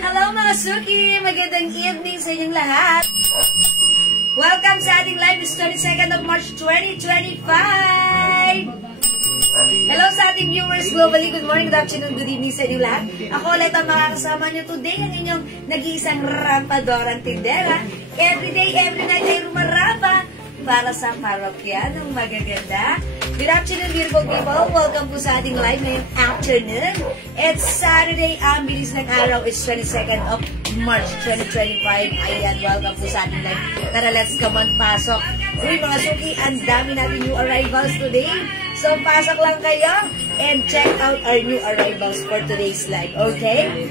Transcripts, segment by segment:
Hello mga Suki! Magandang evening sa inyong lahat! Welcome sa ating live this 22nd of March 2025! Hello sa ating viewers globally. Good morning, good afternoon, good evening sa inyong lahat. Ako ulit ang makakasama nyo today, ang inyong nag-iisang rampadorang tindera. Every day, every night ay rumarapa para sa parokya ng magaganda. Good afternoon, beautiful people. Welcome po sa ating live ngayong afternoon. It's Saturday. Ang bilis ng araw is 22nd of March 2025. Ayan, welcome po sa ating live. Tara, let's come on, pasok. Uy, mga Suki, ang dami natin new arrivals today. So, pasok lang kayo and check out our new arrivals for today's live. Okay?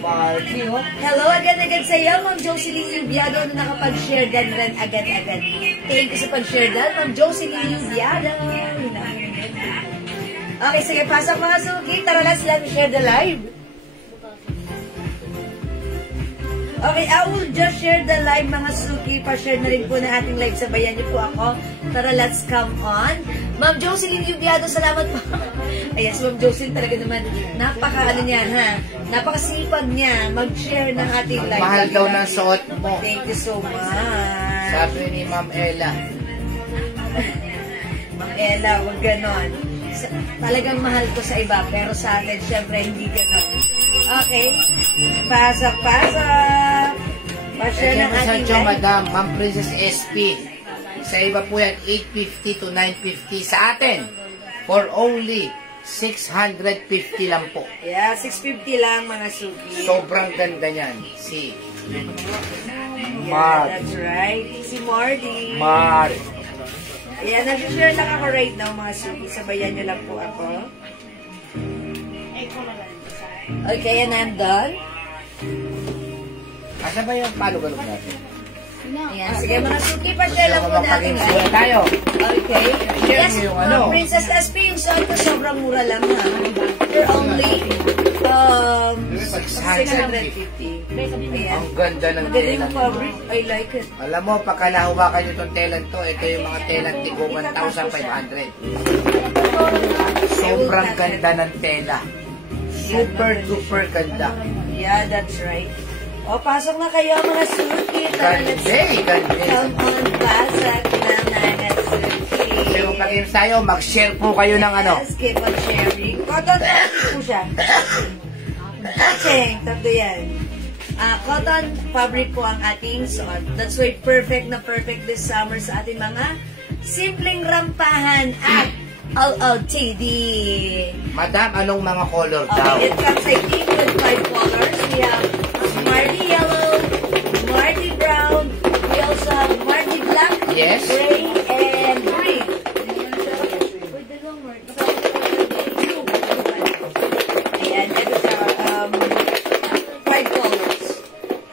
Hello agad-agad sa iyo, Ma'am Jocelyn Yubiado na nakapag-share dan agad-agad. Thank you sa pag-share dan, Ma'am Jocelyn Yubiado. Okay, sige, pasok mga Suki. Tara, let's let me share the live. Okay, I will just share the live mga Suki. Pa-share na rin po na ating live. Sabayan niyo po ako. Tara, let's come on. Ma'am Jocelyn Yubiado, salamat po. Ayan, si Ma'am Jocelyn talaga naman. Napaka-ano niya, ha? Napakasipag niya mag-share ng ating live. Mahal daw ng suot mo. Thank you so much. Sabi ni Ma'am Ella. Ma'am Ella, huwag ganon. Talagang mahal ko sa iba, pero sa atin, syempre, hindi ganon. Okay. Pasok. Pa-share ng ating live. Madam, Ma'am Princess SP. Sa iba po yan, 850 to 950. Sa atin, for only 650 lang po. Yeah, 650 lang mga Suki. Sobrang ganda niyan. Si Yeah, that's right. Si Marty. Ayan, nag-share lang ako right now mga Suki. Sabayan nyo lang po ako. Okay, and I'm done. Asa ba yung palugalo natin? Ayan, sige mga Suki, pa-share lang po natin. Tayo. Okay. Yes, Princess SP, yung saan ko sobrang mura lang ha. You're only 650. Ayan. Ang ganda ng Maganda tela. yung fabric. I like it. Alam mo, pagka nahuwakan nyo itong telan to, ito yung mga telan tigo 1,500. Sobrang ganda ng tela. Super duper ganda. Yeah, that's right. O, pasok na kayo mga Suki. Ganda. Come on, pasok na mga Suki. So, pag-games tayo, mag-share po kayo ng ano. Yes, keep on sharing. Cotton fabric po siya. Cheng, tatlo yan. Cotton fabric po ang ating suot. That's why perfect na perfect this summer sa ating mga simpleng rampahan at LLTD. Madam, anong mga color daw? Okay, it comes I think with 5 colors. We have Marty Yellow, Marty Brown, we also have Marty Black, Yes. Gray, and Green. Ayan, ito sa 5 colors.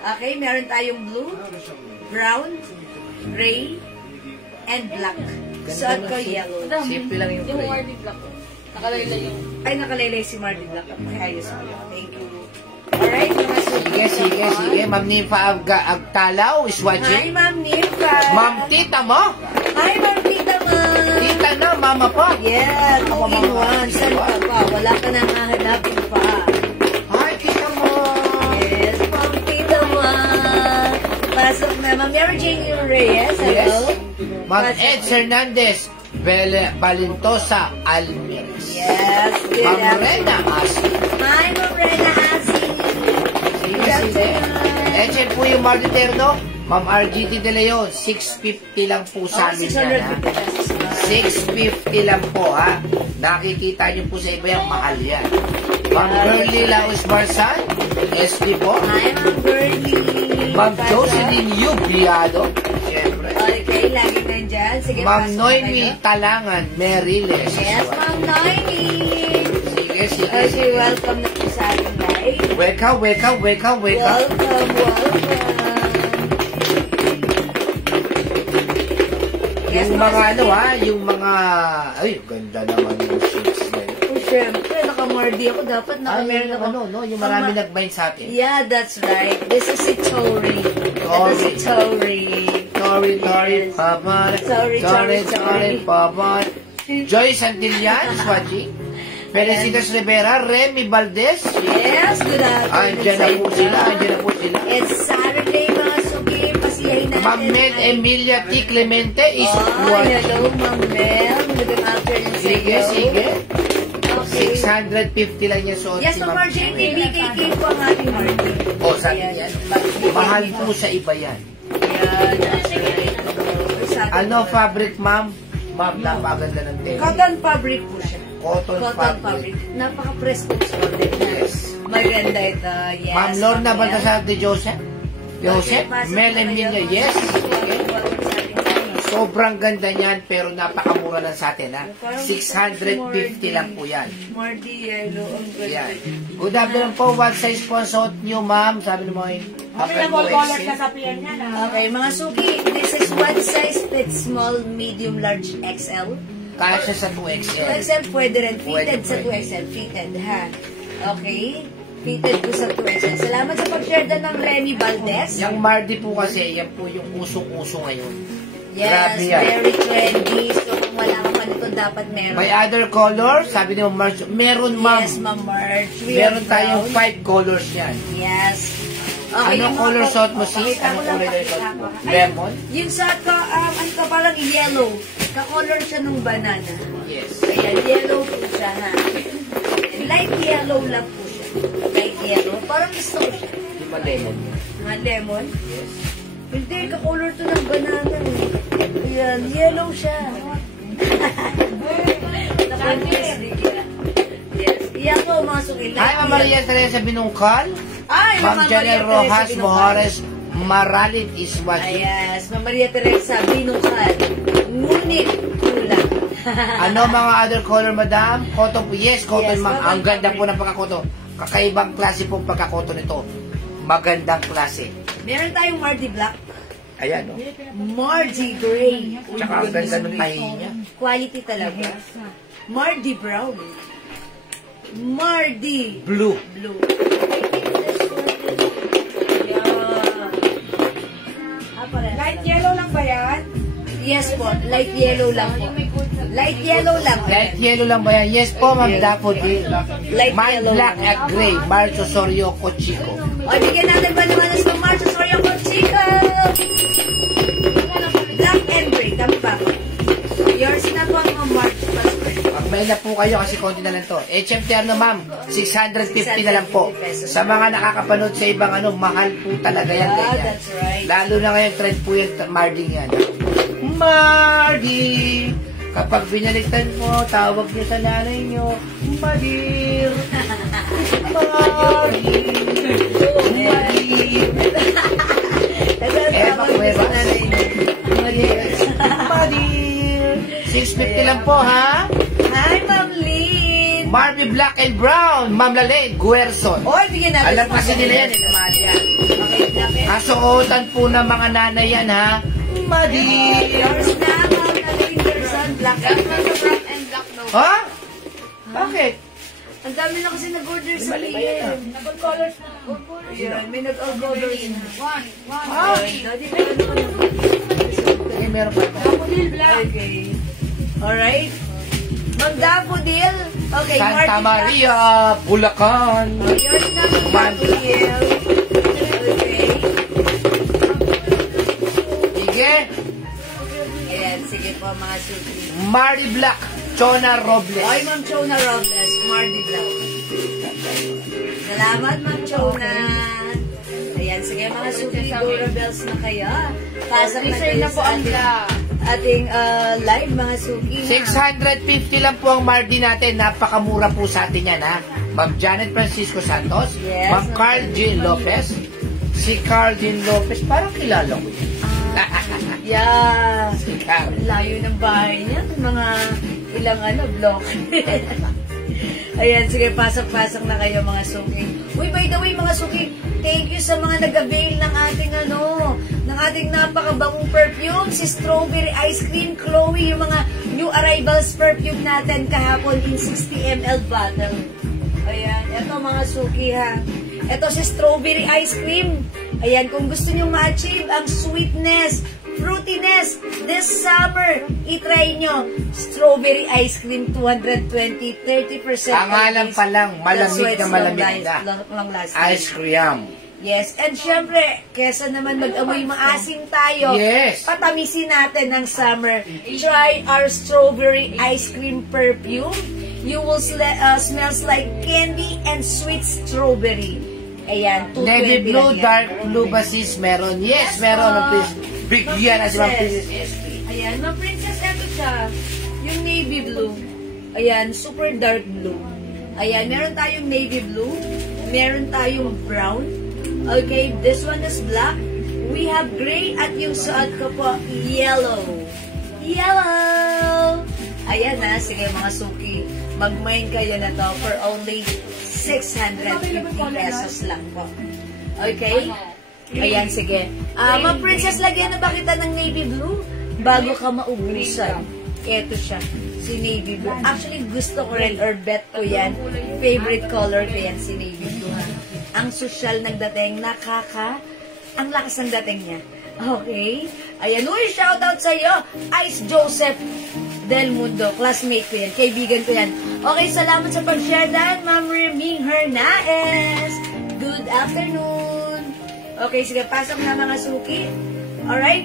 Okay, meron tayong blue, brown, gray, and black. Suot ko yellow. Simple lang yung Yung gray. Marty Black ko. Nakalaylay yung... Ay, nakalaylay si Marty Black. Ayos ko. Thank you. Alright, mga Suki. Sige. Ma'am Nifa Agtalaw is Hi, watching. Ma'am Nifa. Ma'am Tita mo? Hi, Ma'am Tita Ma. Tita na, mama pa. Yeah, 2-in-1. Saan ka pa? Wala ka nang hahanapin pa. Hi, Tita mo. Yes, Ma'am Tita Ma. Pasok na. Ma'am Mary Jane Reyes. Hello. Ma'am Ed Hernandez Balintosa Almeres. Yes, good Ma'am afternoon. Rena Asi. Hi, Ma'am Rena Asi. Sige. Echen po yung Martiterno. Ma'am RGT De Leon, 650 lang po sa amin yan, ha? 650 lang po, ha? Nakikita niyo po sa iba yung mahal yan. Ma'am Girlie Laos Marsan, SD po. Hi, Ma'am Girlie. Ma'am Jocelyn Yubiado, siyempre. Okay, lagi nandyan. Sige, Ma'am pasok Noemi kayo. Talangan, Meriles. Yes, Ma'am Noemi. Sige. Okay, welcome na po sa ating live. Welcome. Welcome. Yes, Yung mga Ma'am. yung mga, ay, ganda naman yung shirts na yun. Oh, syempre, naka-Mardi ako. Dapat naka-meron ako. Yung marami nag-bind sa atin. Yeah, that's right. This is si Tori. Ito si Tori. Sorry, Papa. Sorry. Papa. Joy Santillan is watching. Felicitas Rivera, Remy Valdez. Yes, good afternoon. Andiyan na po sila. It's Saturday, mga suki. Pasiyahin natin. Ma'am Mel Emilia T. Clemente is Oh, watching. hello, Ma'am Mel. Good afternoon sa iyo. Sige. Okay. 650 lang yung suot Yes, si Ma'am Ma'am Margie, Mel. BKK po ang ating Margie. O, sabi yan. Mahal po sa iba yan. Yeah, that's right. Ano fabric, ma'am? Ma'am, napaganda ng tela. Cotton fabric po siya. Cotton Cotton fabric. fabric. Napaka-presko sa order. Yes. Maganda ito. Yes. Ma'am Lorna Ma'am Baltasar de Joseph. Okay, pasok Mel na Emilia, kayo. yes. Welcome sa ating channel. Sobrang ganda niyan, pero napakamura lang sa atin, ha? 650 lang po yan. Mardi yellow. Ang ganda. Yan. Good afternoon po. What size po ang suot niyo, ma'am? Sabi mo eh. Okay, mga suki, this is one size fits small, medium, large, XL. Kaya siya sa 2XL. 2XL pwede rin. Fitted Pwede, sa pwede. 2XL. Fitted, ha? Okay? Fitted po sa 2XL. Salamat sa pag-share doon ng Remy Valdez. Yung Mardi po kasi, yan po yung usong-uso ngayon. Yes, Grabe yan. very trendy. So, kung wala ka pa nito, dapat meron. May other color? Sabi ni Ma'am Marge, meron, ma'am. Yes, Ma'am Marge. We Meron are tayong proud. 5 colors yan. Yes. Okay, Anong yung color mga- suot mo, sis? Pakita ko Anong lang, kulay na pakita suot mo? ko. Ay, Lemon? Yung suot ko, ano ka parang yellow. Ka-color siya nung banana. Yes. Ayan, yellow po siya, ha? Light yellow lang po siya. Light yellow. Parang gusto ko siya. Di ba lemon? Mga lemon. Yes. Hindi, ka-color to ng banana. Ayan, yellow siya. Yes. Iyan po, mga sukil. Hi, Ma'am Maria Teresa Binungkal. Ay, Ma'am Ma'am Janel Maria Rojas Teresa Binungkal. Mojares Maralit is watching. Yes, Ma'am Maria Teresa Binungkal. Ngunit, kulang. Ano mga other color, madam? Cotton po. Yes, cotton, Yes, ma'am. cotton Ang ganda fabric. po ng pagkakoto. Kakaibang klase po ang pagkakoto nito. Magandang klase. Meron tayong Mardi Black. Ayan, no? Mardi Gray. Uy, Tsaka ang ganda ng tahi niya. Quality talaga. Mardi Brown. Mardi Blue. Blue. Yeah. Light yellow lang ba yan? Yes po, light yellow lang po. Light yellow lang. Light yellow lang ba yan? Yes po, ma'am. Daffodil. Light Mine yellow black lang. at gray. Marcho Sorio Cochico. O, bigyan natin ba naman ng Sir Marcos Soria Conchico? Black and gray, tama ba po? Yours na po ang mga Marcos Passport. Magmay na po kayo kasi konti na lang to. HMTR na ma'am, 650 na lang po. Sa mga nakakapanood sa ibang mahal po talaga yan. Ah, ganyan. that's right. Lalo na ngayon, trend po yung Marding yan. Mardi! Kapag binaliktad mo, tawag niyo sa nanay niyo, Madir! Mardi! Madir! Madir! Madir! 650 lang po, ha? Hi, Ma'am Lynn! Barbie Black and Brown, Ma'am Lalaine, Guerson. Oy, bigyan natin. Alam kasi nila yan, mahal yan. Okay, okay. Kasuotan po ng mga nanay yan, ha? Madir! Yours na, Ma'am Lynn Gerson. Black and black and black no. Ha? Bakit? Ang dami na kasi nag-order sa Mali ba yan, ah? PM. Nag-colors na. Yan, may nag-colors na. Ah, Daddy, ano ka na? eh, meron pa ito. Okay. Alright. Ma'am Daffodil. Okay, Santa Martin Maria, Bulacan. Black. Yours na, Ma'am Daffodil. Okay. Sige. Yan, sige po mga suki. Mardi Black, Chona Robles. Oy, Ma'am Chona Robles, Mardi Black. Salamat, Ma'am Chona. Ayan, sige mga suki, Dora Bells na kayo. Pasok na Reserve kayo na po sa ang ating- black. ating live, mga suki. 650 lang po ang margin natin. Napakamura po sa atin yan, ha? Ma'am Janet Francisco Santos, Yes, Ma'am Carl Jean Lopez. Si Carl Jean Lopez, parang kilala ko yun. Yeah. Si Carl. Layo ng bahay niya. Mga ilang block. Ayan, sige, pasok-pasok na kayo, mga suki. Uy, by the way, mga suki, thank you sa mga nag-avail ng ating napakabangong perfume, si Strawberry Ice Cream, Chloe, yung mga new arrivals perfume natin kahapon in 60 ml bottle. Ayan, eto mga suki, ha. Eto si Strawberry Ice Cream. Ayan, kung gusto nyo ma-achieve ang sweetness, fruitiness this summer, itry nyo Strawberry Ice Cream 220, 30%. Pangalan pa lang, malamig na malamig na. Long lasting. Ice cream. Yes, and syempre, kesa naman mag-amoy maasim tayo, Yes. patamisin natin ng summer. Try our Strawberry Ice Cream perfume. You will smells like candy and sweet strawberry. Ayan, 220 Navy blue, lang yan. dark blue ba sis? Meron? Yes, meron. Please, bigyan na si Ma'am Princess SP. Ayan, Ma'am Princess, eto siya. Yung navy blue. Ayan, super dark blue. Ayan, meron tayong navy blue. Meron tayong brown. Okay, this one is black. We have gray at yung suot ko po, yellow. Yellow! Ayan na, sige mga suki. Mag-mine kayo na to for only 650 pesos lang po. Okay? Ayan, sige. Ma'am Princess, lagyan na ba kita ng navy blue? Bago ka maubusan. Ito siya. Si navy blue. Actually, gusto ko rin or bet ko yan. Favorite color ko yan, si navy blue. Ang social ng dating, ang lakas ng dating niya. Okay? Ayan, uy, shoutout sa'yo, Ice Joseph Del Mundo. Classmate ko yan, kaibigan ko yan. Okay, salamat sa pag-share dan, Ma'am Reming Hernandez. Good afternoon. Okay, sige, pasok na mga suki. Alright?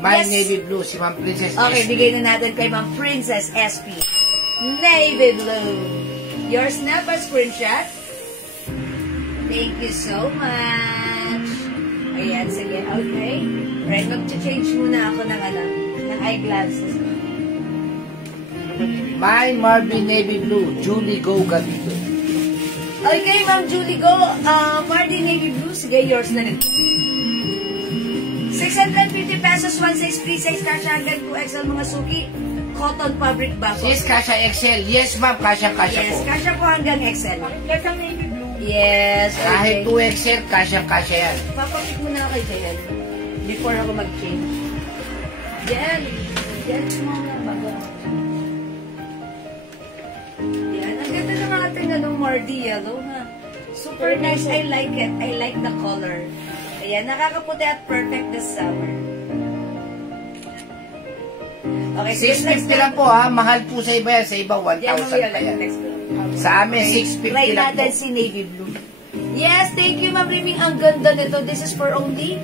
My Yes. navy blue, si Ma'am Princess Okay, SP. bigay na natin kay Ma'am Princess SP. Navy blue. Yours na pa, screenshot. Thank you so much. Ayan, sige, okay. Right, mag-change muna ako ng eyeglasses. My Marvin navy blue, Julie Go Gavito. Okay, Ma'am Julie Go. Marty Navy Blue, sige, yours na rin. 650 pesos, one size, free size, kasha hanggang 2XL mga suki. Cotton fabric ba po? Sis, Kasha XL. Yes, ma'am. Kasha po. Yes, kasha po hanggang XL. Kasang navy blue. Yes, Kahit okay. 2XL, kasha yan. Papakit mo na kay Jael before ako mag-change. Jael mo na bago. Yan, ang ganda ng ating Mardi yellow, ha? Super nice. I like it. I like the color. Ayan, nakakaputi at perfect this summer. Okay, sige, 650 lang po, ha. Mahal po sa iba yan. Sa iba, 1,000 Yan, pa yan. Sa amin, 650 try lang po. natin si navy blue. Yes, thank you, Ma'am Riming. Ang ganda nito. This is for only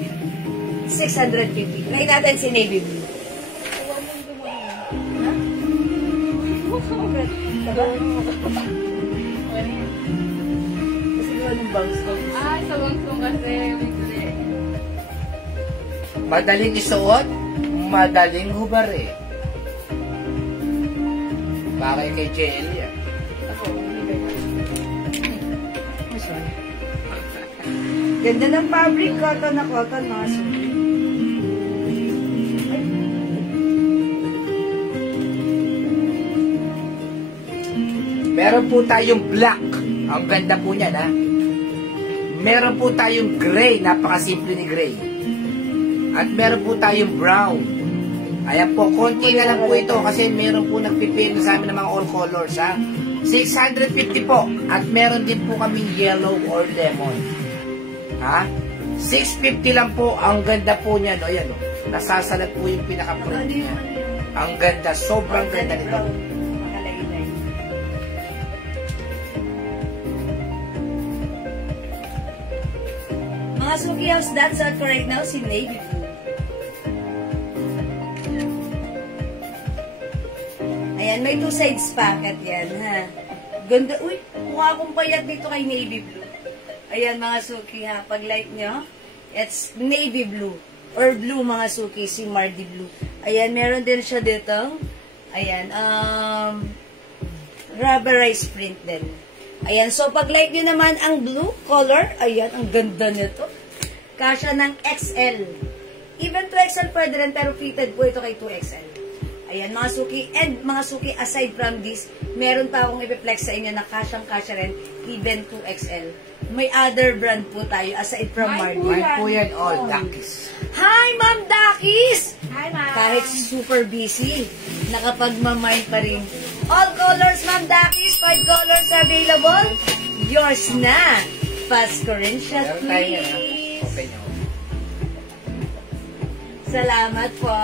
650. Try natin si navy blue. Ha? Diba? Kasi gawa ng bangs ko. Ah, sa bangsong kasi. Madaling isuot, madaling hubari. Bagay kay JL yan. Ganda ng fabric, cotton na cotton, mga suki. Meron po tayong black. Ang ganda po niyan, ha. Meron po tayong gray. Napakasimple ni gray. At meron po tayong brown. Ayan po, konti na lang po ito kasi meron po nagpipil sa amin ng mga all colors, ha. 650 po. At meron din po kaming yellow or lemon. Ha? 650 lang po. Ang ganda po niyan. O, yan, o. Nasasalat po yung pinaka-print niya. Ang ganda. Sobrang ganda nito. Mga suki house, that's out for right now, si navy blue. Ayan, may two sides packet yan, ha. Ganda, uy, mukha akong payat dito kay navy blue. Ayan, mga suki, ha, pag like nyo, it's navy blue. or blue mga suki, si Mardi Blue. Ayan, meron din siya dito. Ayan, rubberized print din. Ayan, so pag like nyo naman ang blue color, ayan, ang ganda nito. Kasya ng XL. Even 2XL pwede rin, pero fitted po ito kay 2XL. Ayan, mga suki. And mga suki, aside from this, meron pa akong ipiplex sa inyo na kasyang-kasya rin, even 2XL. May other brand po tayo, aside from Mardi. Mine po yan, all Dakis. Hi, Ma'am Dakis! Hi, ma'am. Kahit super busy, nakapagmamay pa rin. All colors, Ma'am Dakis. 5 colors available. Yours na. Pasko rin siya, Meron tayo yan, ha? please. Open nyo. Salamat po.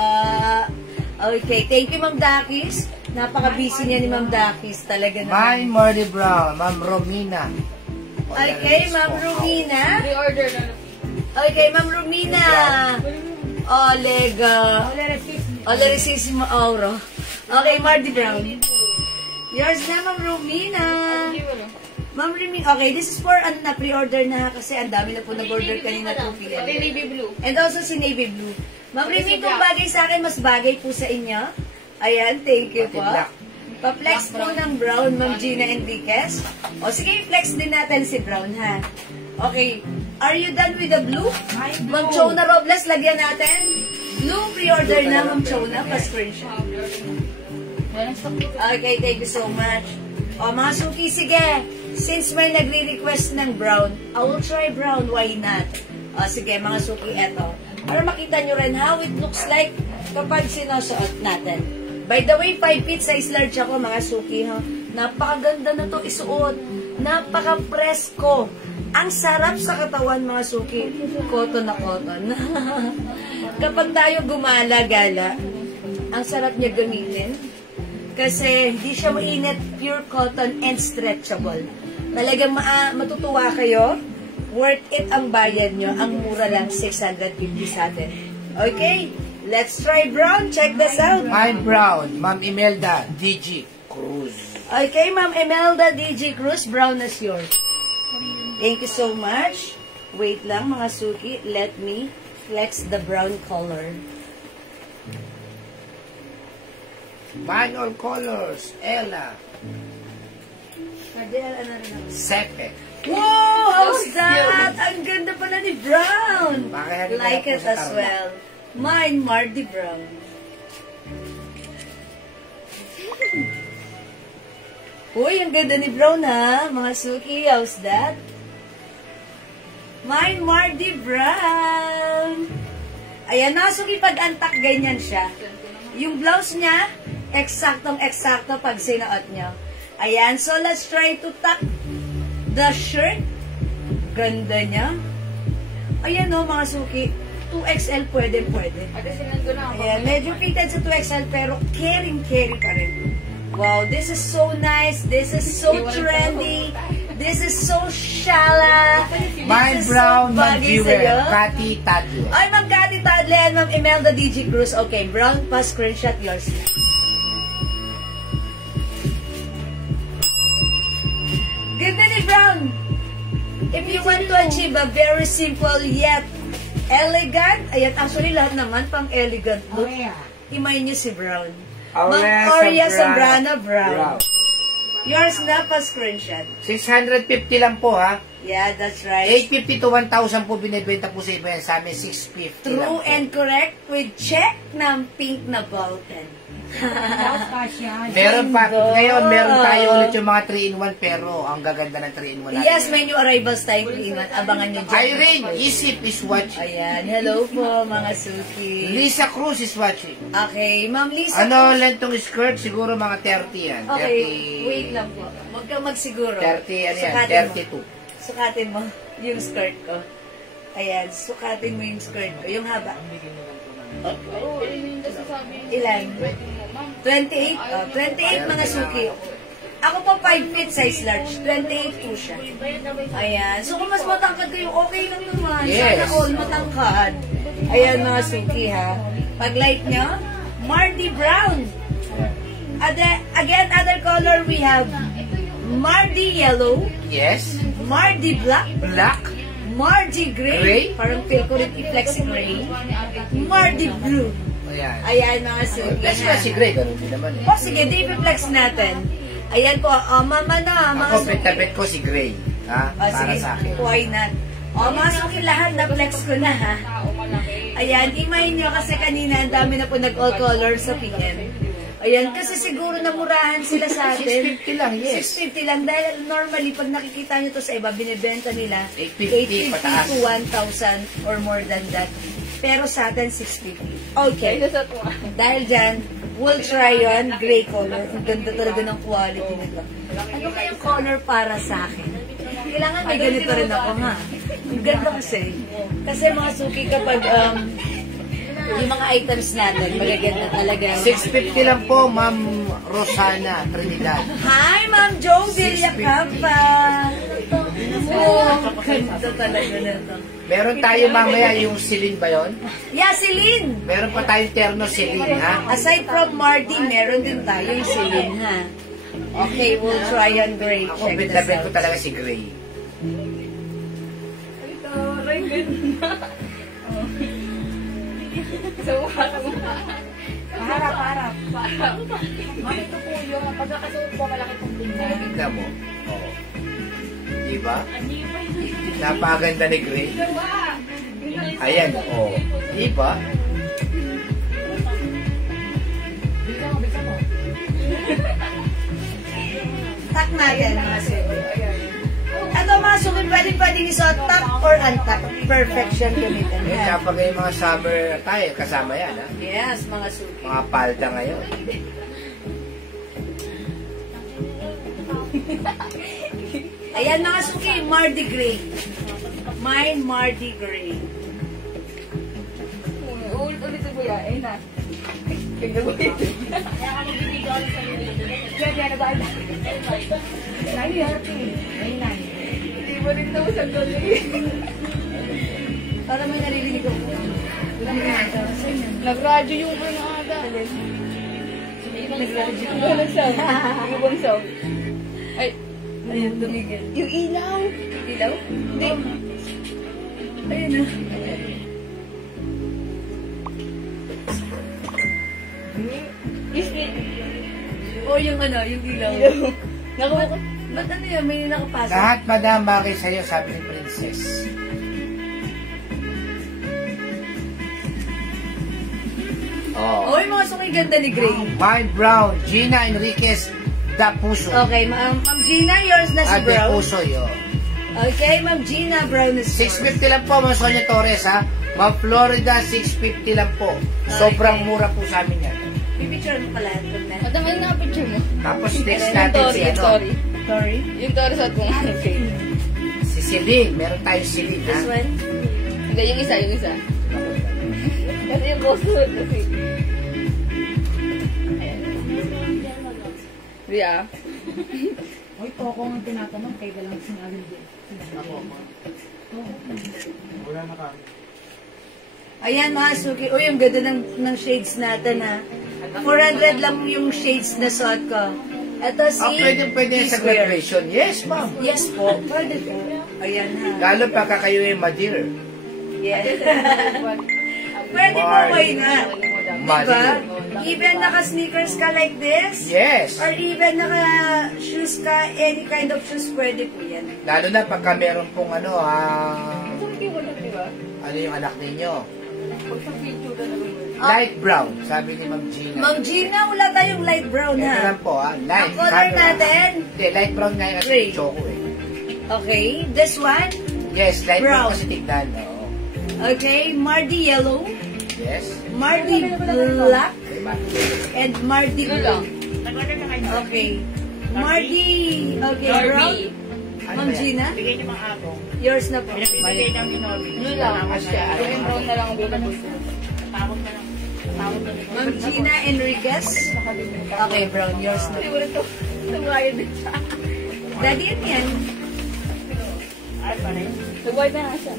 Okay, thank you, Ma'am Dakis. Napaka-busy niya ni Ma'am Dakis. Talaga Mine, naman. Mardi Brown. Ma'am Romina. Okay, Ma'am Romina. Re-order na. Okay, Ma'am Romina. Olega. Olerisissimo Auro. Okay, Mardi Brown. Yours na, Ma'am Romina. Ma'am Romina. Okay, this is for na pre-order na kasi ang dami na po nag-order kanina 2 p.m. Pati navy blue. And also si Navy Blue. Ma'am Romina, kung bagay sa akin, mas bagay po sa inyo. Ayan, thank you Pati po. black. Pa-flex po ng brown, Ma'am Gina Enriquez. O sige, flex din natin si brown, ha? Okay, are you done with the blue? Ma'am Chona Robles, lagyan natin. Blue, pre-order na, Ma'am Chona, pa-screenshot. Okay, thank you so much. O, mga suki, sige. Since may nagre-request ng brown, I will try brown, why not? O, sige, mga suki, eto. Para makita nyo rin how it looks like kapag sinusuot natin. By the way, 5 feet size large ako, mga suki, ha? Napakaganda na to isuot. Napaka-presko. Ang sarap sa katawan, mga suki. Cotton na cotton. Kapag tayo gumala-gala, ang sarap niya gamitin. Kasi hindi siya mainit, pure cotton and stretchable. Talagang matutuwa kayo. Worth it ang bayad nyo. Ang mura lang, 650 sa atin. Okay, let's try brown. Check this out. Mine Brown. Ma'am Imelda. DG Cruz. Okay, Ma'am Imelda DG Cruz, brown is yours. Thank you so much. Wait lang, mga suki. Let me flex the brown color. Mine all colors. Ella. Adele, ano rin ako? Sepe. Wow! How's that? Ang ganda pala ni Brown. Bakit Like hindi it na po sa as tarlac? well. Mine, Mardi Brown. Uy, ang ganda ni Brown, ha? Mga suki, how's that? Mine, Mardi Brown. Ayan, mga suki, pag antak, ganyan siya. Yung blouse niya, eksaktong-eksakto pag sinuot nyo. Ayan, so let's try to tuck the shirt. Ganda niya. Ayan o, mga suki. 2XL pwede. Ate, sinando na ako. Ayan, medyo fitted sa 2XL pero carry pa rin. Wow, this is so nice. This is so trendy. This is so shala. Mine This is Brown. so Ma'am bagay Jewel. sa'yo. Cathy Tadley. Ay, Ma'am Cathy Tadley and Ma'am Imelda DG Cruz. Okay, brown pa screenshot yours. Ganda ni Brown. If you want to achieve a very simple yet elegant, ayan, actually lahat naman pang elegant look, himay niyo si Brown. Ma'am Aurea Zambrana Brown. Yours na pa screenshot. 650 lang po, ha? Yeah, that's right. 850 to 1,000 po binibenta po sa iba yan. Sa amin, 650 lang True po. and correct with check ng pink na ballpen. Meron pa. Ganda. Ngayon, meron tayo ulit yung mga 3-in-1 pero ang gaganda ng 3-in-1 natin. Yes, may new arrivals tayong cleanan. Abangan nyo dyan. Irene, Isip is watching. Ayan, hello po mga suki. Lisa Cruz is watching. Okay, Ma'am Lisa. Ano, lentong skirt? Siguro mga 30 yan. Okay, 30, wait lang po. Huwag kang magsiguro. 30, ano yan? Sukatin mo. 32. Sukatin mo yung skirt ko. Ayan, sukatin mo yung skirt ko. Yung haba. Oo, yun yung nasasabi. Ilan? 28? Oh, 28 mga suki. Ako po 5 feet size large. 28 po siya. Ayan. So kung mas matangkad kayo, okay lang naman. Yes. Sana all matangkad. Ayan mga suki ha. Pag like nyo, Mardi Brown. Again, other color we have Mardi Yellow, Yes. Mardi Black, Black. Mardi Gray. Gray? Parang feel ko rin i-flex si Gray. Mardi Blue. Ayan. Ayan mga suki. Flex na si Gray, ganun din naman eh. O sige, di i-flex natin. Ayan po, mama na, mga Ako, suki. bet ko si Gray. Ha? O Para sige, sa akin. why not? O mga suki, lahat na flex ko na ha. Ayan, imahin nyo kasi kanina ang dami na po nag-all color sa PM. Ayan, kasi siguro namurahan sila sa atin. 650 lang, yes. 650 lang dahil normally pag nakikita nyo to sa iba, binibenta nila 850 pataas. to 1,000 or more than that. Pero sa atin, 650. Okay. Dahil dyan, we'll try on gray color. Ang ganda talaga ng quality nito. Ano kayang color para sa akin? Kailangan may ganito rin ako, ha? Ang ganda kasi. Kasi mga suki kapag yung mga items natin, magaganda talaga. 650 lang po, Ma'am Rosana Trinidad. Hi, Ma'am Jo Villacampa! Oh, ganda talaga na ito. Meron tayo mamaya yung Celine ba yun? Yeah, Celine! Meron pa tayong terno Celine, ha? Aside from Marty, meron din tayong Celine, ha? Okay, we'll try on gray. Ako, Check bet this na bet ko out. talaga si Gray. Harap. Ito po yung pagkakasuot po malaki pong tingnan. Tignan mo. Oo. Diba? Napaganda ni Gray. Ayan, oo. Diba? Tak natin, mga suki. Ito mga suki, pwedeng isuot top or untuck. Perfection gamitin. Eh, Ha? kapag yung mga summer tayo, kasama yan, ha? Yes, mga suki. Mga palda ngayon. Ayan mga suki, Mardi Gray. Mine, Mardi Gray. Ulit po yan. Ayun na. Hindi mo rin daw sa galing. Para may naririnig ako. Nag-radyo yung ano ata. Ano sound? Ibang sound. Ay, Ayan, tumigil. yung ilaw. Ilaw? Hindi. Ayun na. O yung ano, yung ilaw. Nakuha. Ba't ano yun? May nakapasok? Lahat, madam, bagay sa'yo, sabi ni Princess. Oh. Oy, mga suki ganda ni Gray. Mine Brown, Gina Enriquez, Da Puso. Okay, Ma'am Gina, yours na si Ah, Da Brown. Puso, yo. Okay, Ma'am Gina, Brown is yours. 650 lang po, Ma'am Sonia Torres, ha? Ma'am Florida, 650 lang po. Sobrang Okay. mura po sa amin yan. Pipicture mo pala ito na. Madam, ano na picture mo? Tapos next Yung natin Tori, si, yung ano, Tori. Sorry. Yung Tori sa kung ano. si Celine. Meron tayong Celine, ha? This one? Hindi, yung isa, yung isa. Kasi yung costume kasi. Yeah. Uy, Toko ang tinatanong, kaya lang sinabi din. Ayan mga suki. Uy, ang ganda ng shades natin ha. 400 lang yung shades na suot ko. Ito si... Ah, pwede sa Square. graduation. Yes, ma'am. Yes po. Pwede po. Ayan ha. Lalo pagka kayo yung madir. Yes. Pwede po kayo na. Diba? Madir. Even naka-sneakers ka like this? Yes. Or even naka-shoes ka, any kind of shoes, pwede po yan. Lalo na pagka meron pong ano, Hindi mo lang, diba? ano yung anak ninyo. Pag sa picture ka naman. Light brown, sabi ni Ma'am Gina. Ma'am Gina, wala tayong light brown Ito ha. lang po, ha? Light. Ang color natin? Hindi, light brown nga yung kasi Gray. choco eh. Okay, this one? Yes, light brown, Brown. kasi tignan. Oo. Okay, Mardi yellow, Yes. Mardi black, and Mardi Ito lang. blue. Okay. Mardi, okay, brown. Ano Ma'am ba yan? Gina, Bigay niyo mga ako. yours na po. Bigay namin ni Norby. Yun lang. Yung brown na lang ang available. Takot na lang. Takot na lang. Ma'am Gina Enriquez. Okay, brown, yours na. Hindi mo rin ito. Nagbayad din siya. Daddy, yan yan. Ay, pa rin. Nagbayad na nga siya.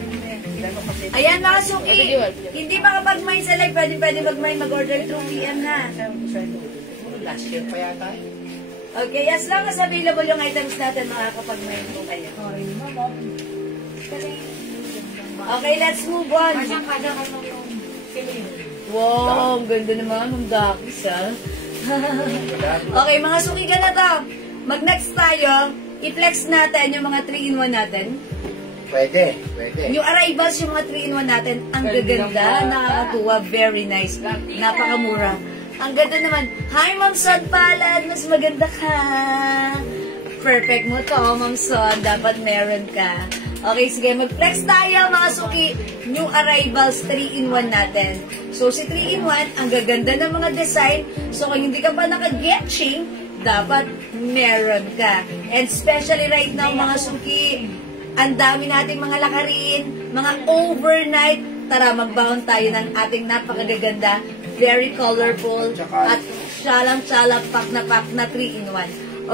Ayan mga suki, Sige, Wal. hindi makapag-mine sa live, pwede mag-mine, mag-order through PM na. Last year pa yata. Okay, as long as available yung items natin, makakapag-mine po kayo. Okay, let's move on. Wow, ang ganda naman ng dakis, ha? Okay, mga suki ka na to. Mag-next tayo. I-flex natin yung mga 3-in-1 natin. Pwede. Yung arrivals, yung mga 3-in-1 natin, ang gaganda, nakakatuwa, very nice, napakamura. Ang ganda naman. Hi, Ma'am Son Palad, mas maganda ka. Perfect mo to, Ma'am Son. Dapat meron ka. Okay, sige, mag-flex tayo, mga suki. New arrivals, 3-in-1 natin. So, si 3-in-1, ang gaganda ng mga design. So, kung hindi ka pa naka-getching, dapat meron ka. And especially right now, mga suki, ang dami nating mga lakarin, mga overnight. Tara, mag-bound tayo ng ating napakagaganda, very colorful, at syalang-syala, pak na 3-in-1.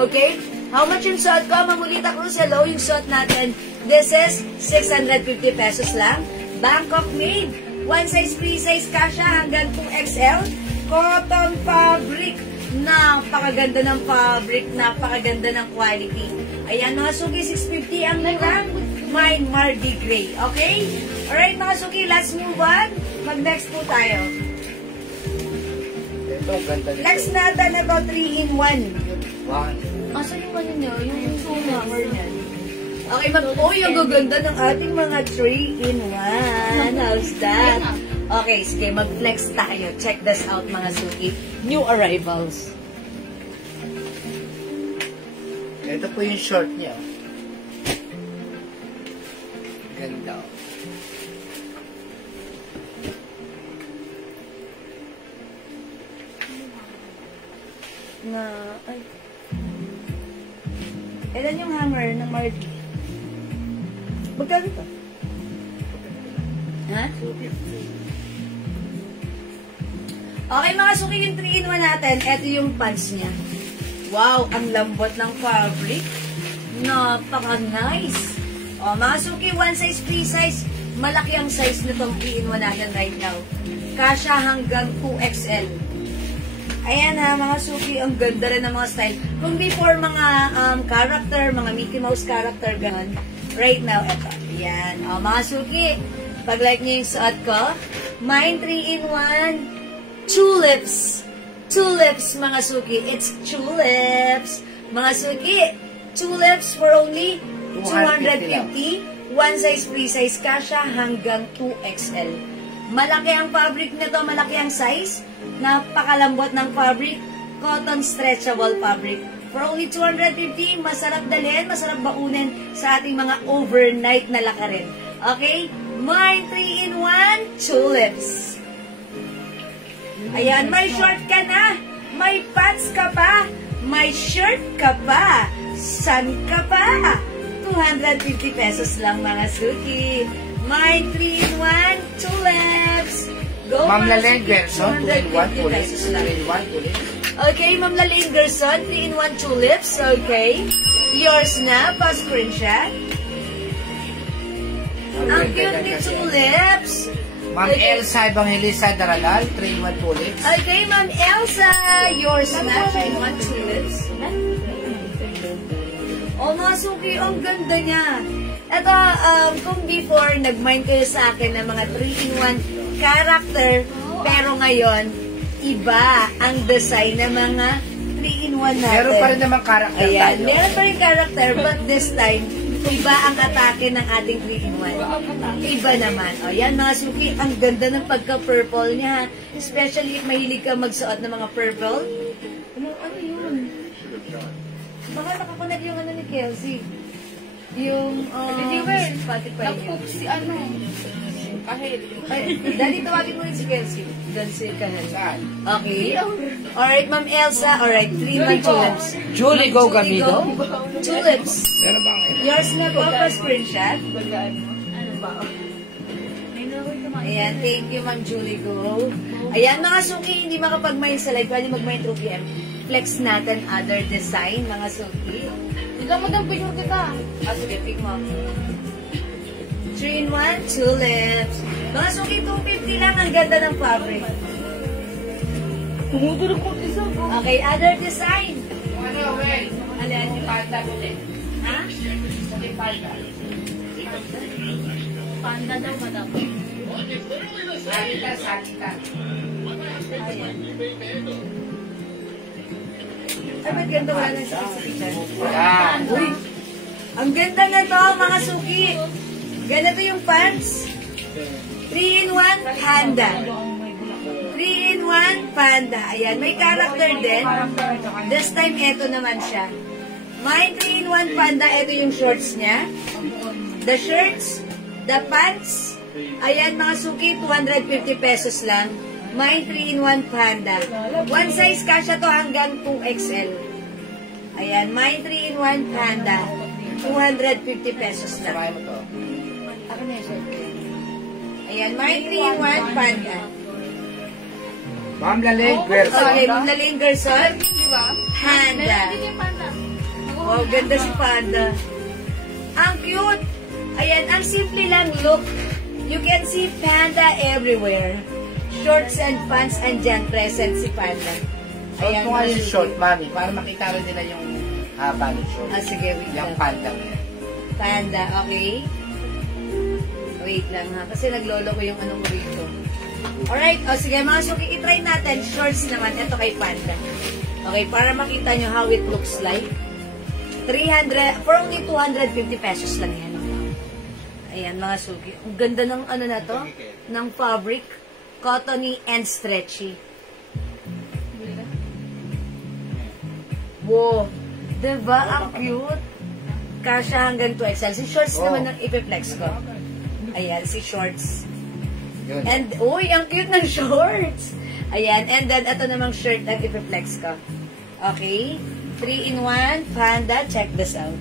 Okay? How much yung suot ko? Mamulita Cruz, hello, yung suot natin. This is 650 pesos lang. Bangkok made. One size, free size, kasha hanggang 2XL. Cotton fabric. Napakaganda ng fabric, napakaganda ng quality. Ayan, mga suki, 650 ang mura. Mine, Mardi Gray. Okay? Alright, mga suki, let's move on. Mag-next po tayo. Ito, ganda nito. Next natin ito, 3-in-1. One. Asan yung ano nyo? Yung hammer niya. Okay, yung gaganda ng ating mga 3-in-1. How's that? Okay, sige, mag-flex tayo. Check this out, mga suki. New arrivals. Ito po yung short niya. Ganda. Ay. Ilan yung hammer ng Mardi? Magkano ito? Ha? Okay, mga suki, yung 3-in-1 natin. Ito yung pants niya. Wow, ang lambot ng fabric. Napaka-nice. O, mga suki, one size, free size. Malaki ang size nitong 3-in-1 natin right now. Kasha hanggang 2XL. Ayan ha, mga suki, ang ganda rin ng mga style. Kung before mga character, mga Mickey Mouse character, ganun. Right now, eto. Ayan. O, mga suki, pag like nyo yung suot ko, mine 3-in-1, tulips. Tulips, mga suki. It's tulips. Mga suki, tulips for only 250. One size, free size, kasha hanggang 2XL. Malaki ang fabric nito, malaki ang size. Napakalambot ng fabric. Cotton stretchable fabric. For only 250, masarap dalhin, masarap baunin sa ating mga overnight na lakarin. Okay? Mine 3-in-1, tulips. Ayan, may short ka na. May pants ka pa. May shirt ka pa. San ka pa? 250 pesos lang, mga suki. My 3-in-1 tulips. Go, Ma'am mga Lalaine suki, Gerson, 2-in-1 tulips. 2-in-1 tulips. Okay, Ma'am Lalaine Gerson, 3-in-1 tulips. Okay. Yours na, pa-screenshot. Ang cute ni tulips. Ma'am Elsa Evangelista Daranal, 3-in-1 tulips. Okay, Ma'am Elsa, yours na, 3-in-1 tulips. O, mga suki, ang ganda niya. Ito, kung before, nag-mind kayo sa akin ng mga 3-in-1 character, pero ngayon, iba ang design ng mga 3-in-1 natin. Meron pa rin naman character Ayan, tayo. meron pa rin character, but this time, iba ang atake ng ating 3-in-1. Iba naman. O, yan, mga suki, ang ganda ng pagka-purple niya. Especially if mahilig ka magsuot ng mga purple. Ano yun? Baka nakakonect yung ano ni Kelsey. Yung, Spotify niya. Nag-poop si ano. Kahit. Dali, tawagin mo rin si Kelsey. Doon si Kahel. Saan? Okay. Alright, Ma'am Elsa. Alright, 3-in-1 tulips. Julie Go Gamigo? Tulips. Meron bang Yours na po pa screenshot. Ano ba? Ayan, thank you, Ma'am Julie Go. Ayan, mga suki, hindi makapag-mine sa live. Pwede mag-mine through PM. Flex natin other design, mga suki. Ikaw mo daw picture kita. Sige, pick mo. 3-in-1 tulips. Mga suki, 250 lang. Ang ganda ng fabric. Tumutulog ko isa ko. Okay, other design. Ano, wait. Alin? Panda ulit. Ha? Panda. Panda daw, madam. Salita, salita. Ayan. Ay, ba't ganda wala na sa dyan? Yan. Uy! Ang ganda na to, mga suki! Ganito yung pants. 3-in-1 panda. 3-in-1 panda. Ayan, may character din. This time, eto naman siya. May 3-in-1 panda, eto yung shorts niya. The shirts, the pants. Ayan, mga suki, 250 pesos lang. May 3-in-1 panda. One size kasya to hanggang 2XL. Ayan, may 3-in-1 panda. 250 pesos lang. Sabay mo to. Ako na yung shirt ko yan. Ayan, may 3-in-1 panda. Ma'am Laling, Gerson. Okay, Maglaling Gerson. Di ba? Panda. Meron din yung panda. Wow, ganda si Panda. Ang cute. Ayan, ang simple lang look. You can see Panda everywhere. Shorts and pants, andyan present si Panda. Short mo nga yung mga short, mami, para makita rin nila yung haba ng short. Ah, sige, wait Yung lang. panda. Panda, okay? Wait lang ha, kasi naglolo ko yung anong rito. Alright, o sige mga suki, itry natin. Shorts naman, ito kay Panda. Okay, para makita nyo how it looks like. 300, for only 250 pesos lang yan. Ayan mga suki. Ang ganda ng ano na to, ng fabric. Cottony and stretchy. Wow. Diba? Ang cute. Kasha hanggang 2XL. Si shorts naman ang ipiplex ko. Ayan, si shorts. Yun. And, uy, ang cute ng shorts. Ayan, and then, ito namang shirt ang ipiplex ko. Okay? 3-in-1, Panda. Check this out.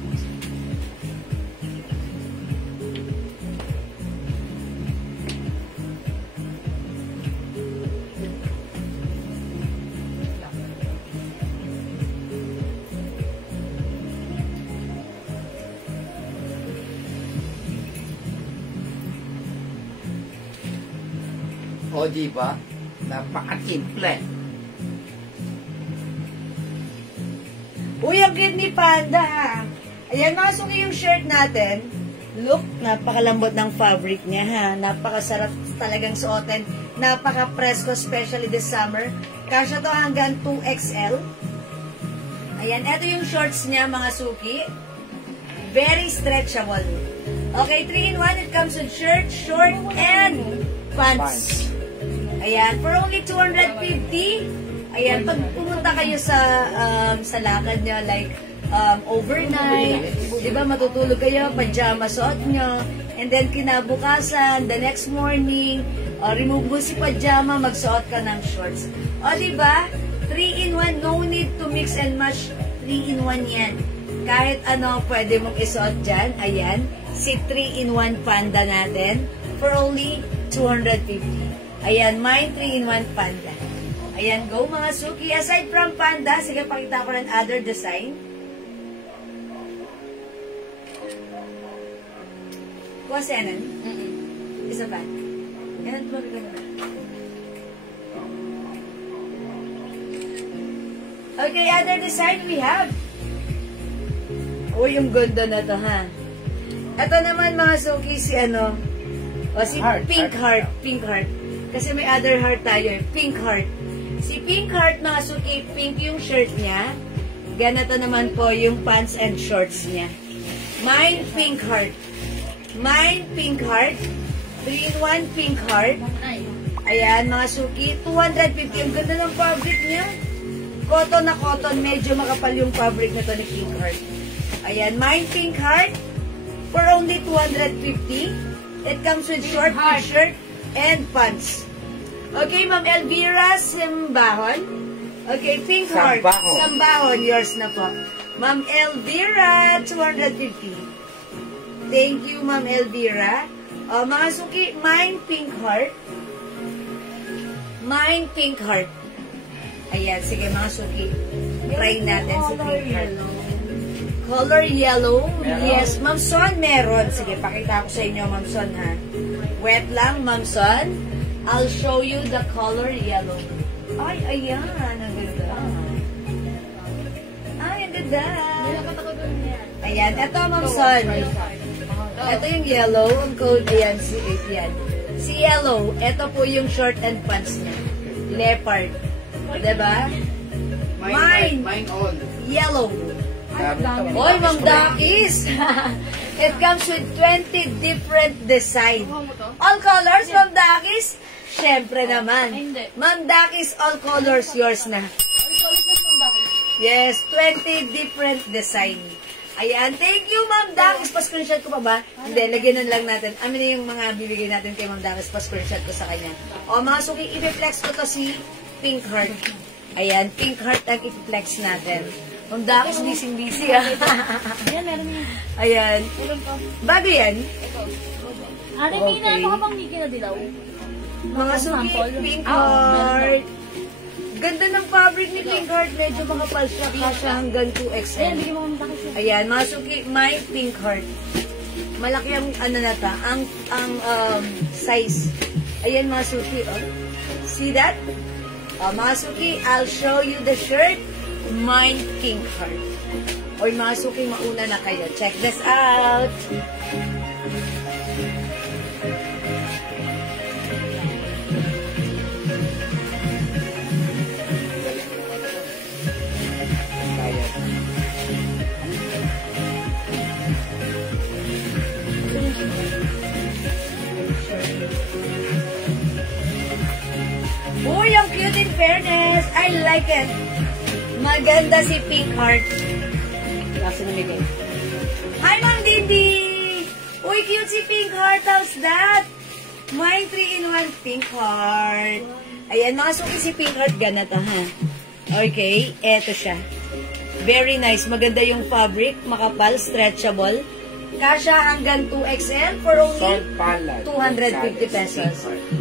O, diba? Napaka-simple. Uy, ang cute ni Panda, ha? Ayan, mga suki yung shirt natin. Look, napakalambot ng fabric niya, ha? Napakasarap talagang suotin. Napaka-presko, especially this summer. Kasya to hanggang 2XL. Ayan, eto yung shorts niya, mga suki. Very stretchable. Okay, 3-in-1. It comes with shirt, short, and pants. Ayan, for only 250. Ayan, pag pumunta kayo sa lakad nyo, like, overnight, di ba, matutulog kayo, pajama suot nyo, and then kinabukasan, the next morning, remove mo si pajama, magsuot ka ng shorts. O, di ba, 3-in-1, no need to mix and match, 3-in-1 yan. Kahit ano, pwede mong isuot dyan, ayan, si 3-in-1 Panda natin, for only 250. Ayan, mine 3-in-1 Panda. Ayan, go mga suki. Aside from Panda, sige, pakita ko rin other design. Kuha si Anan? Isa pa. Anan, tumagay ka naman. Okay, other design we have. Uy, yung ganda na to, ha? Ito naman mga suki, si ano, o si Pink Heart. Pink Heart. Kasi may other heart tayo, Pink Heart. Si Pink Heart, mga suki, pink yung shirt niya. Ganito naman po yung pants and shorts niya. Mine, Pink Heart. Mine, Pink Heart. 3-in-1 Pink Heart. Ayan, mga suki, 250. Ang ganda ng fabric niya. Cotton na cotton. Medyo makapal yung fabric na to ni Pink Heart. Ayan, mine, Pink Heart. For only 250. It comes with short t-shirt and pants. Okay, Ma'am Elvira Sambahon. Okay, Pink Heart. Sambahon, yours na po. Ma'am Elvira, 250. Thank you, Ma'am Elvira. Mga suki, mine Pink Heart. Mine Pink Heart. Ayan, sige mga suki. Try natin si Pink Heart. Color yellow. Yes, Ma'am Son, meron. Sige, pakita ko sa inyo, Ma'am Son, ha. Wet lang, Ma'am Son. I'll show you the color yellow. Ay, ayan. Ang ganda. Ay, ang ganda. Ayan, eto, Ma'am Son. Ito yung yellow. Ang code, ayan, yan. Si yellow, ito po yung short and pants niya. Leopard. Diba? Mine. Mine all. Yellow. Gamit Oy, Ma'am Dakis! It comes with 20 different design. All colors, Ma'am Dakis? Siyempre naman. Ma'am Dakis, all colors, yours na. Yes, 20 different design. Ayan, thank you, Ma'am Dakis. Pa-screenshot ko pa ba? Hindi, lagyan lang natin. Amin na yung mga bibigay natin kay Ma'am Dakis. Pa-screenshot ko sa kanya. O, mga suki, i-flex ko to si Pink Heart. Ayan, Pink Heart ang i-flex natin. Ma'am Dakis, busy-busy ah. Ayan, meron yan. Ayan. Bago yan. Ate, may na ako pang Mickey na dilaw. Mga suki, Pink Heart. Ganda ng fabric ni Pink Heart. Medyo makapal siya. Kasya hanggang 2XL. Ayan, bigyan mo kami takis yan. Ayan, mga suki, my Pink Heart. Malaki ang ano na ta, ang size. Ayan, mga suki, oh. See that? Mga suki, I'll show you the shirt. Mine Pink Heart. Oy, mga suki, mauna na kayo. Check this out. Uy, ang cute in fairness. I like it. Maganda si Pink Heart. Kasi namigay. Hi, Ma'am Dindi! Uy, cute si Pink Heart. How's that? Mine 3-in-1 Pink Heart. Ayan, mga suki si Pink Heart. Ganata, ha? Okay, eto siya. Very nice. Maganda yung fabric. Makapal, stretchable. Kasha hanggang 2XL for only Son Palad. 250 pesos.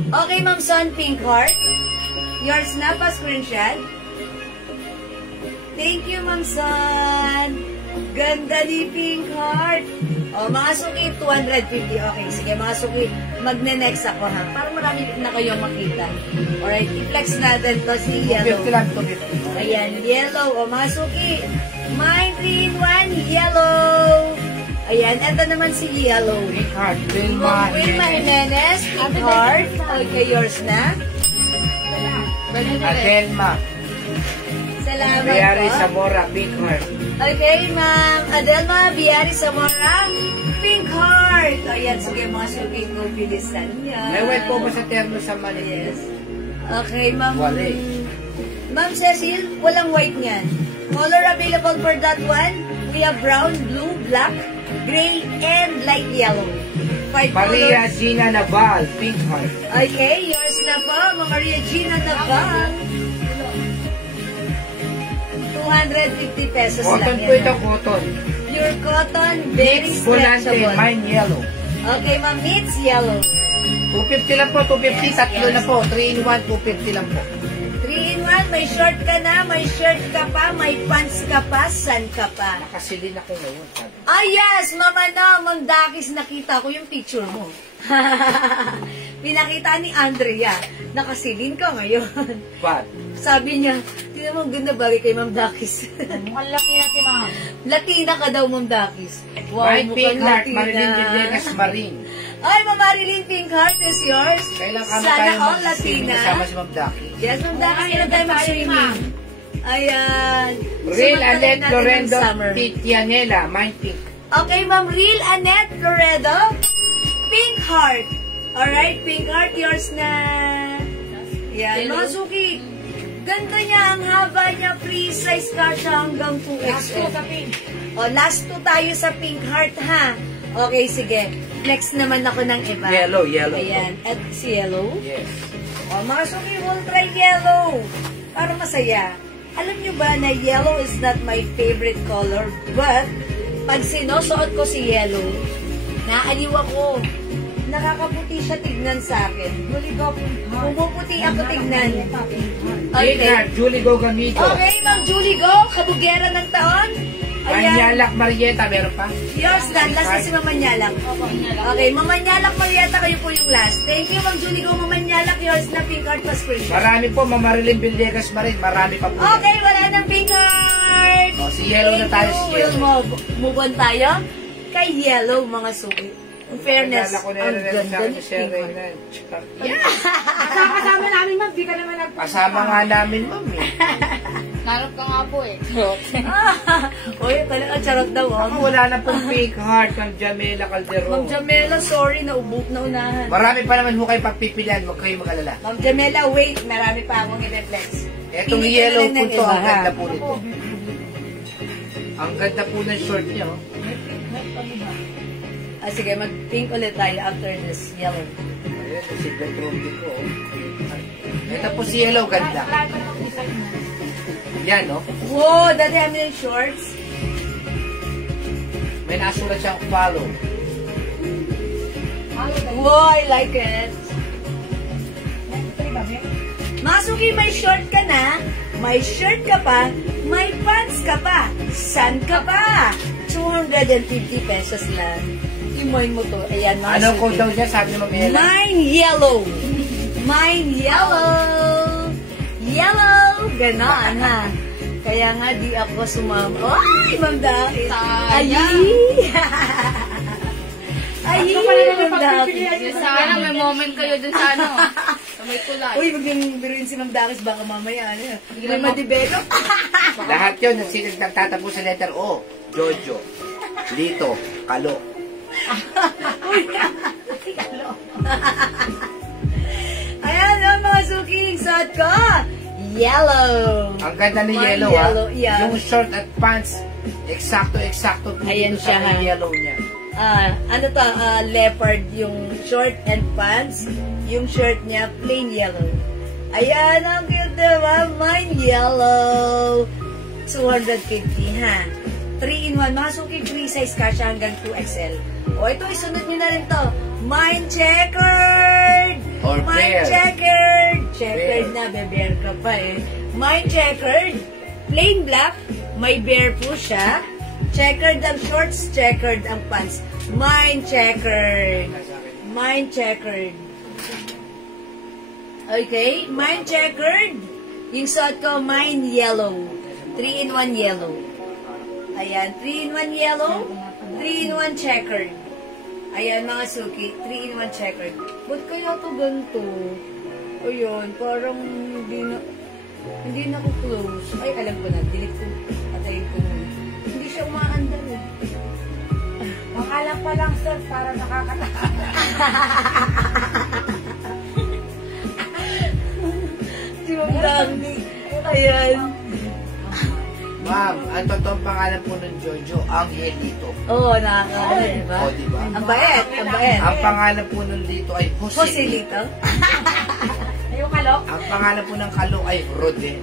Okay, Ma'am Son, Pink Heart. Yours na pa screenshot. Thank you, Ma'am Son. Ganda ni Pink Heart. O, mga suki, 250. Okay, sige, mga suki, magne-next ako, ha? Para marami na kayong makita. Alright, i-flex natin to si yellow. 250 lang, 250. Ayan, yellow. O, mga suki, mine 3-in-1, yellow. Ayan, eto naman si yellow. Pink Heart. Wilma Wilma Jimenez, Pink Heart. Okay, yours na. Adelma. Salamat Biari po. Zamora. Pink Heart. Okay, Ma'am Adelma Biari Zamora, Pink Heart. Ayan, sige, mga suki ko, bilisan niya. May white po ba sa terno sa mali? Yes. Okay, Ma'am. Wala eh. Ma'am Cecil, walang white niyan. Color available for that one. We have brown, blue, black, gray, and light yellow. 5 Maria colors. Gina Naval. Pink Heart. Okay, yours na po, Ma'am Maria Gina Tabang. 250 pesos Cotton lang po yan. ito, cotton. Pure cotton, very Volante. stretchable. Mine yellow. Okay, Ma'am, it's yellow. 250 lang po, 250. Tatlo na po. 3-in-1, 250 lang po. 3-in-1, may short ka na, may shirt ka pa, may pants ka pa, san ka pa. Nakasilin ako ngayon. Sabi. Ah, yes, Mama na, Ma'am Dakis, nakita ko yung picture mo. Pinakita ni Andrea, nakasilin ka ngayon. But, Sabi niya, tingnan mo, ganda bagay kay Ma'am Dakis. Mukhang laki na si Ma'am. Latina ka daw, Ma'am Dakis. Wow, Mine Pink mukhang Heart. Latina. Marilyn Villegas Marine. Ay, Ma'am Marilyn Pink Heart is yours. Kailan kami Sana tayo all mag-swimming Latina. kasama si Ma'am Daki? Yes, Ma'am Dakis, kailan tayo mag-swimming? Ayan. Real Sumunod Annette natin ng Lorendo summer. Pitianela. Mine Pink. Okay, Ma'am Real Annette Loredo. Pink Heart. Alright, Pink Heart, yours na. Yan, mga suki. Ganda niya, ang haba niya, free size ka siya hanggang 2XL. O, last 2 tayo sa Pink Heart, ha? Okay, sige. Flex naman ako ng iba. Yellow, yellow. Ayan, at si yellow. Yes. O, mga suki, we'll try yellow. Para masaya. Alam nyo ba na yellow is not my favorite color, but pag sinusuot ko si yellow, naaliw ako. Nakakaputi siya tignan sa akin. Pumuputi ako tignan. Pink Okay. Heart. Julie Gogamito. Okay, Ma'am Julie Go, kabugera ng taon. Ayan. Anyalak Marieta. Meron pa? Yours na, last na si Mama Nyalak. Okay, Mama Nyalak, Marieta, kayo po yung last. Thank you, Ma'am Julie Go, Mama Nyalak, yours na Pink Heart pa screenshot. Marami po. Ma'am Marilyn Villegas Marine. Marami pa po. Okay, wala nang Pink Heart. O, si yellow na tayo. Si We'll yellow. move on tayo kay yellow, mga suki. In fairness, Naalala ko na ang rin ganda sa ni ni Sir Pink. Renan. Kasama namin, ma'am. Di ka naman nagpapalala. Kasama nga namin, ma'am eh. Narap ka nga po eh. Uy, talaga charot daw. Ako wala na pong pink heart ng Jamela Calderon. Ma'am Jamela, sorry, naunahan. Marami pa naman ho kayo pagpipilian, huwag kayo mag-alala. Ma'am Jamela, wait, marami pa akong i-reflex. Etong Pili ka yellow na lang po ng to, iba, ang ha? ganda po nito. Ang ganda po ng short niya, oh. Ah, sige, mag-pink ulit tayo after this yellow. Ayan, si bedroom din ko, oh. Ito po si yellow, ganda. Yan, no? Wow, dati ano yung shorts? May nasulat siyang follow. Wow, I like it. Masuki, may short ka na, may shirt ka pa, may pants ka pa, san ka pa? 250 pesos lang. Imoy mo to. Ayan, Masuki. Anong code daw niya? Sabi ni Ma'am Ella? Mine yellow. Mine yellow. Yellow. Ganon, ha? Kaya nga, di ako sumama. Ay, Ma'am Daki. Ay, ay, Ma'am Daki. Sana may moment kayo dun sa ano. Sa may kulay. Uy, maging biruin si Ma'am Dakis, baka mamaya, ano, hindi na ma-develop. Lahat yun, nagtatapos sa letter O. Jojo. Lito. Kalo. Ayan na, mga suking, suot ko. Yellow. Ang ganda ni Mine yellow, yellow, ha? yeah. Yung short at pants, eksakto po Ayan dito siya, sa may ha? yellow niya. Ano to, leopard yung short and pants. Yung shirt niya, plain yellow. Ayan, ang cute, diba? Mine yellow. 250, ha? 3-in-1. Mga suki, free size ka siya hanggang 2XL. O, ito, isunod nyo na rin to. Mine checkered! Or Mine bear. checkered! Checkered Bear. na, bear ka pa eh. Mine checkered. Plain black. May bear po siya. Checkered ang shorts, checkered ang pants. Mine checkered. Mine checkered. Okay, mine checkered. Yung suot ko, mine yellow. 3-in-1 yellow. Ayan, 3-in-1 yellow, 3-in-1 checkered. Ayan, mga suki, 3-in-1 checkered. Ba't kaya to ganito? Ayun, parang hindi na ko close. Ay, alam ko na, delete ko. Patayin ko muna. Hindi siya umaandar eh. Pangalan pa lang, sir, para nakakatawa. Si Ma'am Dami. Ayan. Ma'am, ang totoong pangalan po ng Jojo, Angelito. Oo, nakakala, diba? O, diba? Ang bait, ang bait. Ang pangalan po ng Lito ay Joselito. Joselito. Ayun, kalok. Ang pangalan po ng Kalo ay Rode.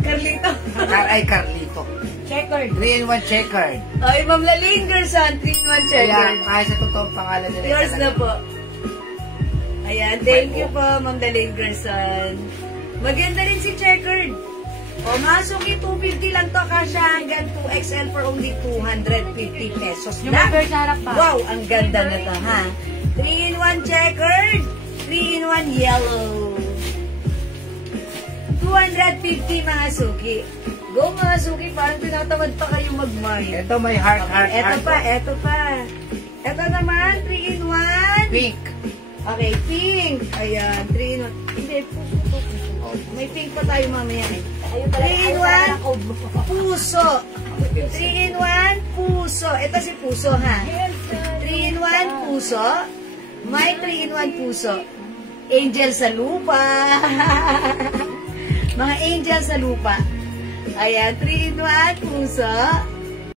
Carlito. Ay Carlito. Checkered. 3-in-1 checkered. Ay, Ma'am Lalingerson, 3-in-1 Kaya checkered. kahit sa totoong pangalan nila. Yours na po. Ayan, thank you po, Ma'am Lalingerson. Maganda rin si checkered. O, masuki 250 lang to, kasha hanggang 2XL for only 250 pesos Yung lang. may bear sa harap pa. Wow, ang ganda na to, ha? 3-in-1 checkered, 3-in-1 yellow. 250 mga suki. Go mga suki, parang tinatamad pa kayo mag-mine. Ito may heart. Eto pa. Ito naman, 3-in-1. Pink. Okay, pink. Ayan, 3-in-1. Hindi, puso. May pink pa tayo mamaya eh. 3-in-1, puso. 3-in-1, puso. Ito si puso, ha? 3-in-1, puso. May 3-in-1 puso. Angel sa lupa. Mga angel sa lupa. Ayan, 3-in-1, puso.